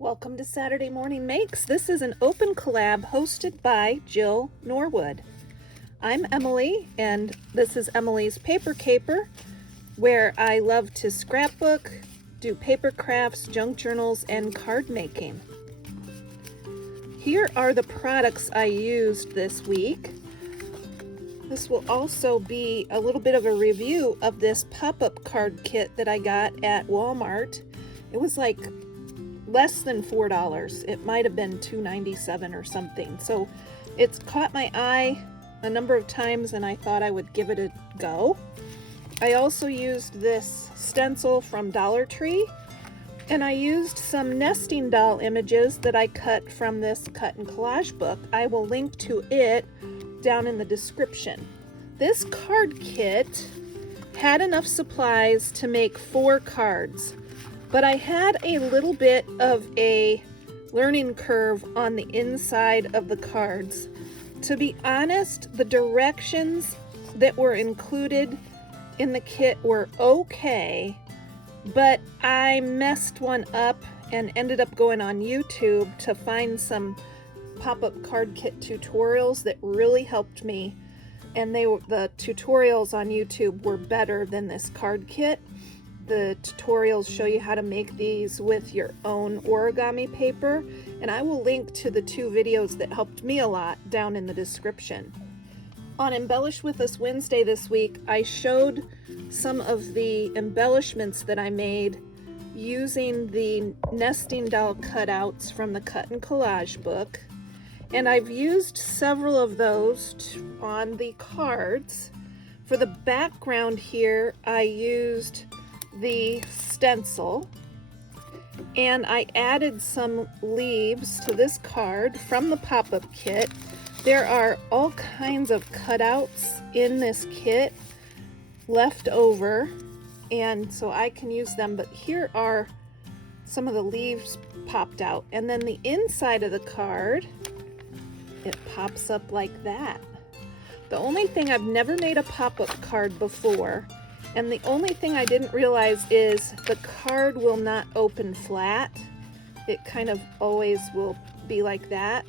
Welcome to Saturday Morning Makes. This is an open collab hosted by Jill Norwood. I'm Emilee, and this is Emilee's Paper Caper, where I love to scrapbook, do paper crafts, junk journals, and card making. Here are the products I used this week. This will also be a little bit of a review of this pop-up card kit that I got at Walmart. It was like less than $4. It might have been $2.97 or something. So it's caught my eye a number of times and I thought I would give it a go. I also used this stencil from Dollar Tree, and I used some nesting doll images that I cut from this cut and collage book. I will link to it down in the description. This card kit had enough supplies to make 4 cards. But I had a little bit of a learning curve on the inside of the cards. To be honest, the directions that were included in the kit were okay, but I messed one up and ended up going on YouTube to find some pop-up card kit tutorials that really helped me, and the tutorials on YouTube were better than this card kit. The tutorials show you how to make these with your own origami paper, and I will link to the 2 videos that helped me a lot down in the description. On Embellish With Us Wednesday this week, I showed some of the embellishments that I made using the nesting doll cutouts from the cut and collage book, and I've used several of those on the cards. For the background here, I used the stencil, and I added some leaves to this card from the pop-up kit. There are all kinds of cutouts in this kit left over, and so I can use them, but here are some of the leaves popped out. And then the inside of the card, it pops up like that. The only thing, I've never made a pop-up card before, and the only thing I didn't realize is the card will not open flat. It kind of always will be like that.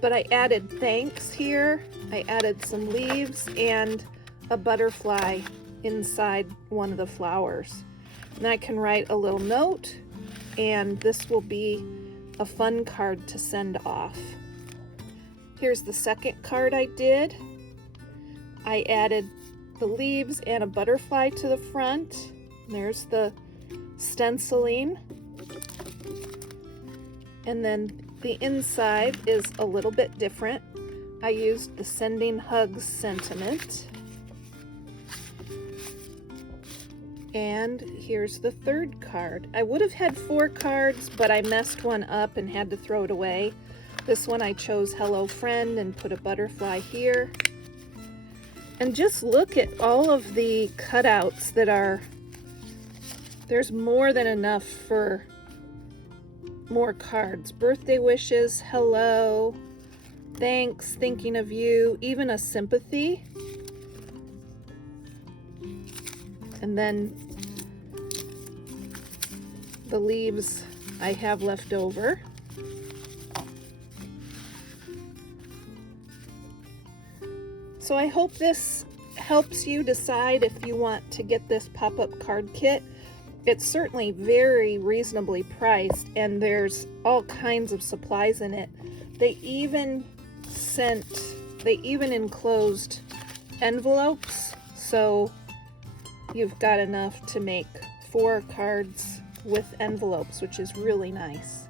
But I added thanks here, I added some leaves, and a butterfly inside one of the flowers. And I can write a little note, and this will be a fun card to send off. Here's the second card I did. I added the leaves and a butterfly to the front. There's the stenciling. And then the inside is a little bit different. I used the sending hugs sentiment. And here's the third card. I would have had 4 cards, but I messed one up and had to throw it away. This one I chose Hello Friend and put a butterfly here. And just look at all of the cutouts that are, there's more than enough for more cards. Birthday wishes, hello, thanks, thinking of you, even a sympathy. And then the leaves I have left over. So I hope this helps you decide if you want to get this pop-up card kit. It's certainly very reasonably priced, and there's all kinds of supplies in it. They even enclosed envelopes, so you've got enough to make 4 cards with envelopes, which is really nice.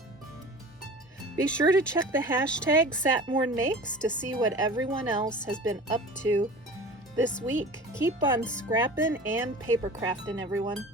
Be sure to check the hashtag satmornmakes to see what everyone else has been up to this week. Keep on scrapping and paper crafting, everyone.